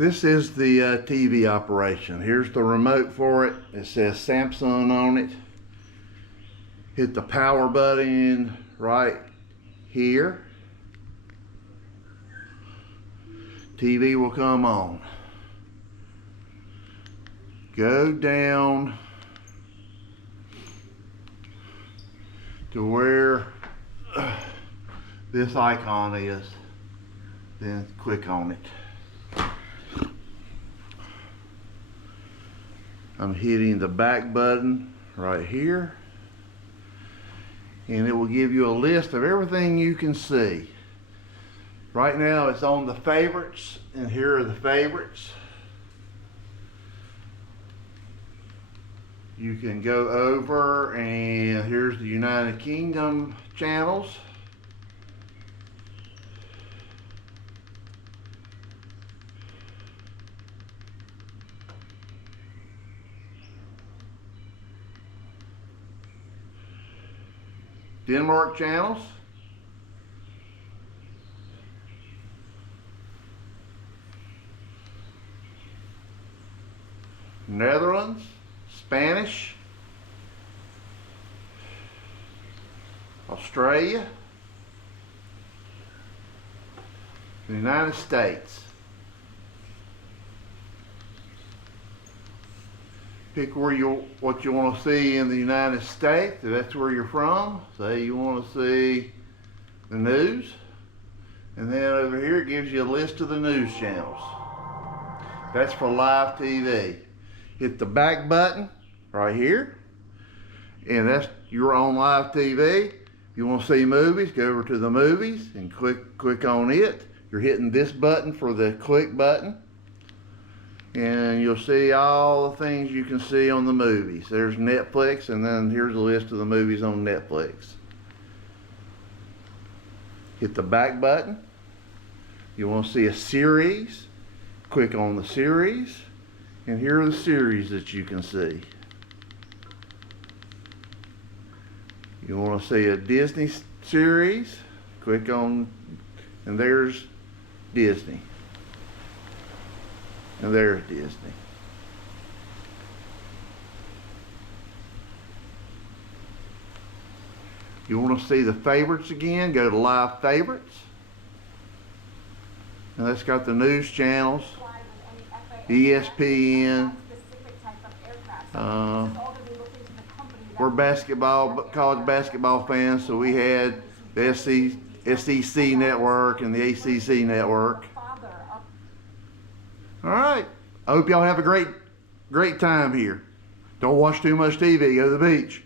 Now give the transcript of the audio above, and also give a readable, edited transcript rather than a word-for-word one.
This is the TV operation. Here's the remote for it. It says Samsung on it. Hit the power button right here. TV will come on. Go down to where this icon is, then click on it. I'm hitting the back button right here, and it will give you a list of everything you can see. Right now it's on the favorites, and here are the favorites. You can go over, and here's the United Kingdom channels. Denmark channels. Netherlands, Spanish, Australia, the United States. Pick what you want to see in the United States, if that's where you're from. Say you want to see the news, and then over here it gives you a list of the news channels. That's for live TV. Hit the back button right here, and that's you're on live TV. If you want to see movies, go over to the movies and click on it. You're hitting this button for the click button, and you'll see all the things you can see on the movies. There's Netflix, and then here's a list of the movies on Netflix. Hit the back button. You want to see a series, click on the series, and here are the series that you can see. You want to see a Disney series, click on, and there's Disney. And there's Disney. You want to see the favorites again, go to live favorites. And that's got the news channels, ESPN. We're college basketball fans, so we had the SEC network and the ACC network. All right. I hope y'all have a great time here. Don't watch too much TV. Go to the beach.